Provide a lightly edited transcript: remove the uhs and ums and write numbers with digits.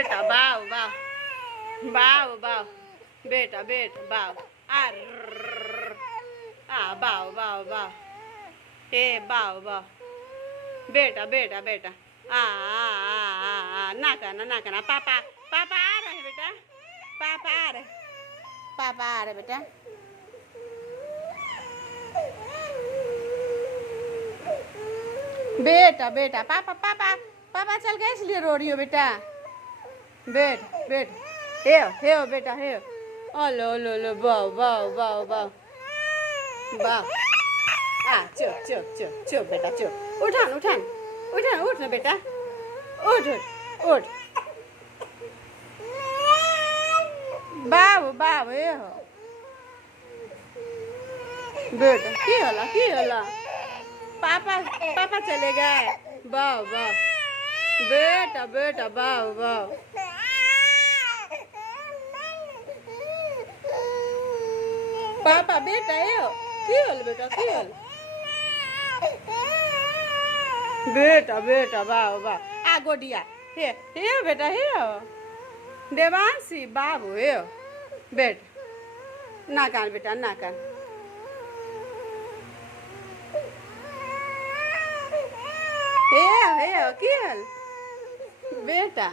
बेटा बाव बाव बाव बाव बेटा बेटा बाव बाव बाव बाव ए बाव बाव बेटा बेटा बेटा ना करना पापा पापा आ रहे हैं बेटा पापा आ रहे बेटा बेटा बेटा पापा पापा पापा चल गए इसलिए रो रही हो बेटा बेट हे बेटा हे ओलो लो लो बाव बाव बाव बाव बाव चुप बेटा चुप उठ ना बेटा उठ बाव बाव ए हो बेटा की होला पापा पापा चले गए बाव बाव बेटा बेटा बाव बाव पापा बेटा ए हो की होल बेटा की होल बेटा बेटा बाव बाव आ गोडिया हे बेटा हे देवांशी बाबू हे बेटा ना कान बेटा ना कान हे की हल बेटा